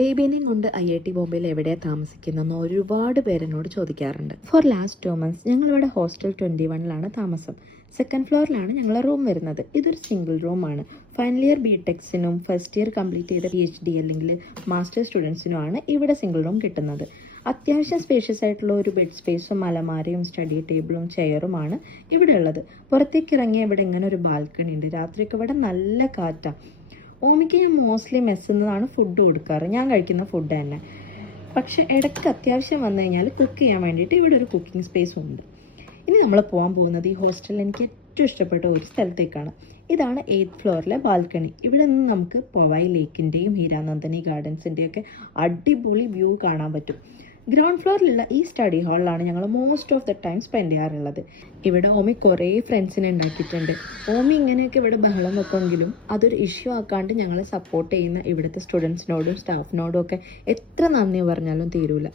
ബേബീനെയും കൊണ്ട് IIT ബോംബെയിൽ എവിടെയാണ് താമസിക്കുന്നതെന്ന് ഒരുപാട് പേരെന്നോട് ചോദിക്കാറുണ്ട്. ഫോർ ലാസ്റ്റ് 2 months ഞങ്ങളിവിടെ ഹോസ്റ്റൽ 21 താമസം. സെക്കൻഡ് ഫ്ലോറിലാണ് ഞങ്ങളെ റൂം വരുന്നത്. ഇതൊരു സിംഗിൾ റൂമാണ്. ഫൈനൽ ഇയർ BTechസിനും ഫസ്റ്റ് ഇയർ കംപ്ലീറ്റ് ചെയ്ത PhD അല്ലെങ്കിൽ മാസ്റ്റർ സ്റ്റുഡൻസിനുമാണ് ഇവിടെ സിംഗിൾ റൂം കിട്ടുന്നത്. അത്യാവശ്യം സ്പേഷ്യസ് ആയിട്ടുള്ള ഒരു ബെഡ് സ്പേസും അലമാരയും സ്റ്റഡി ടേബിളും ചെയറുമാണ് ഇവിടെ ഉള്ളത്. പുറത്തേക്ക് ഇറങ്ങിയ ഇവിടെ ഇങ്ങനെ ഒരു ബാൽക്കണി ഉണ്ട്. രാത്രിയൊക്കെ ഇവിടെ നല്ല കാറ്റാണ്. ഓമിക്ക് ഞാൻ മോസ്റ്റ്ലി മെസ്സുന്നതാണ് ഫുഡ് കൊടുക്കാറ്, ഞാൻ കഴിക്കുന്ന ഫുഡ് തന്നെ. പക്ഷെ ഇടയ്ക്ക് അത്യാവശ്യം വന്നു കഴിഞ്ഞാൽ കുക്ക് ചെയ്യാൻ വേണ്ടിയിട്ട് ഇവിടെ ഒരു കുക്കിംഗ് സ്പേസും ഉണ്ട്. ഇനി നമ്മൾ പോകാൻ പോകുന്നത് ഈ ഹോസ്റ്റലിൽ എനിക്ക് ഏറ്റവും ഇഷ്ടപ്പെട്ട ഒരു സ്ഥലത്തേക്കാണ്. ഇതാണ് 8th ഫ്ലോറിലെ ബാൽക്കണി. ഇവിടെ നിന്ന് നമുക്ക് പൊവൈ ലേക്കിൻ്റെയും ഹീരാനന്ദനി ഗാർഡൻസിൻ്റെയും ഒക്കെ അടിപൊളി വ്യൂ കാണാൻ പറ്റും. ഗ്രൗണ്ട് ഫ്ലോറിലുള്ള ഈ സ്റ്റഡി ഹാളിലാണ് ഞങ്ങൾ most of the time spend ചെയ്യാറുള്ളത്. ഇവിടെ ഓമി കുറേ ഫ്രണ്ട്സിനെ ഉണ്ടാക്കിയിട്ടുണ്ട്. ഓമി ഇങ്ങനെയൊക്കെ ഇവിടെ ബഹളം വെക്കുമെങ്കിലും അതൊരു ഇഷ്യൂ ആക്കാണ്ട് ഞങ്ങളെ സപ്പോർട്ട് ചെയ്യുന്ന ഇവിടുത്തെ സ്റ്റുഡൻസിനോടും സ്റ്റാഫിനോടും ഒക്കെ എത്ര നന്ദി പറഞ്ഞാലും തീരൂല.